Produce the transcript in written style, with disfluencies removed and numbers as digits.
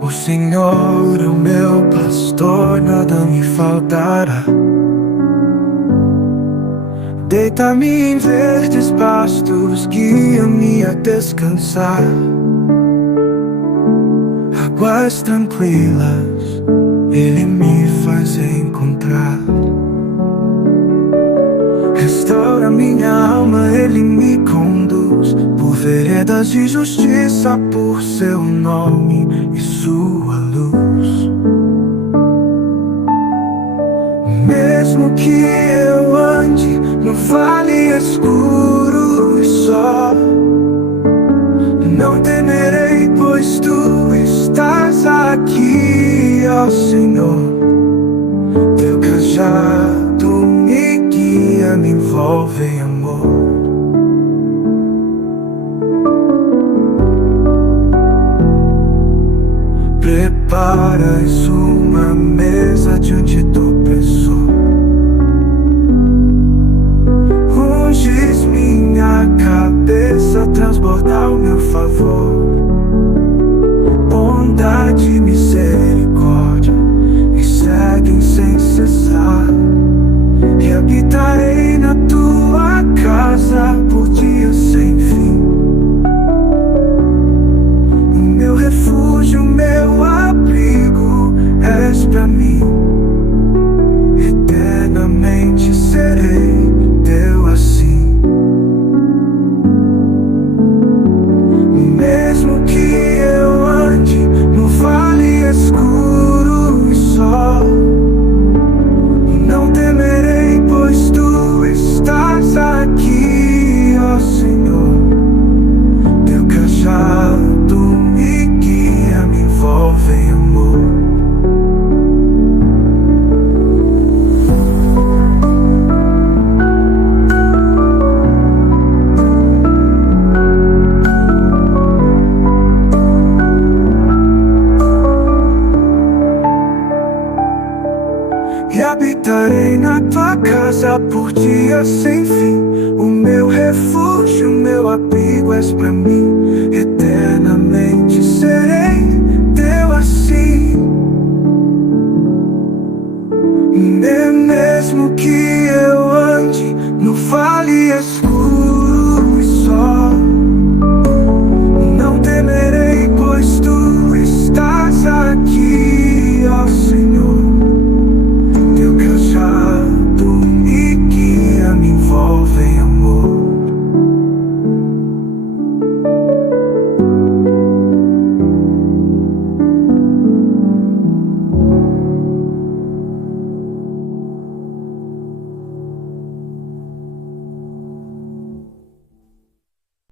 O Senhor é o meu pastor, nada me faltará. Deita-me em verdes pastos, guia-me a descansar. Águas tranquilas, Ele me faz encontrar. Restaura minha alma, Ele me conduz por veredas de justiça, por seu nome e sua luz. Mesmo que eu ande no vale escuro e só, não temerei, pois tu estás aqui, ó Senhor. Teu cajado me guia, me envolve em amor. Preparas uma mesa diante do opressor. Unges minha cabeça, transbordar o meu favor. Bondade e misericórdia me seguem sem cessar. E habitarei na tua casa por dias sem fim. O meu refúgio, meu abrigo és pra mim. Eternamente serei teu assim. Mesmo que eu ande no vale escuro e só, não temerei, pois tu estás aqui, ó Senhor. Teu cajado me guia, me envolve em amor. E habitarei na tua casa por dias sem fim. O meu refúgio, meu abrigo és pra mim.